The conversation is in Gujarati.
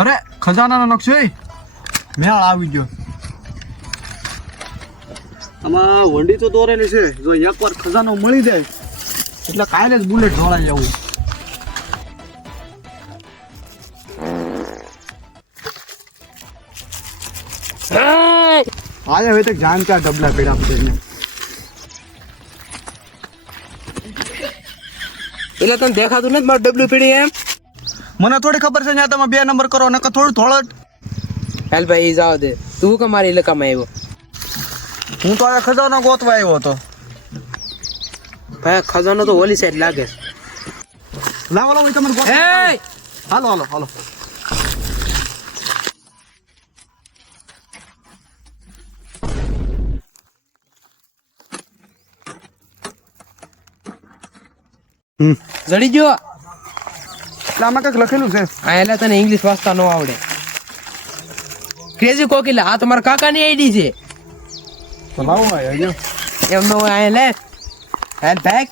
અરે ખજાનાનો નકશો મેળ આવી ગયો. આમાં વંડી તો દોરેલી છે. જો એકવાર ખજાનો મળી જાય એટલે કાલે જ બુલેટ ઢોળાઈ જવું. આજે હવે તો જાણકાર ડબલા પેડા પડે. એટલે તને દેખાતું નથી મારું ડબલું પીડી એમ? મને થોડી ખબર છે. તમે 2 નંબર કરો ને થોડું થોડું. હાલ ભાઈ જાવ દે. તું કે મારી ઇલાકામાં આવ્યો? હું તો આ ખજાનો ગોતવા આવ્યો હતો. ભાઈ ખજાનો તો ઓલી સાઈડ લાગે. લાવો લાવો તમને ગોત. હાલો હાલો હાલો. જડી ગયો. આમાં કંઈક લખેલું છે. આ એટલે તને ઇંગ્લિશ વાંચતા ન આવડે. ક્રેઝી કોકિલા, આ તમારા કાકાની આઈડી છે. તો લાવો ભાઈ હજો. એમ નો હોય. આ લે હેલ બેક.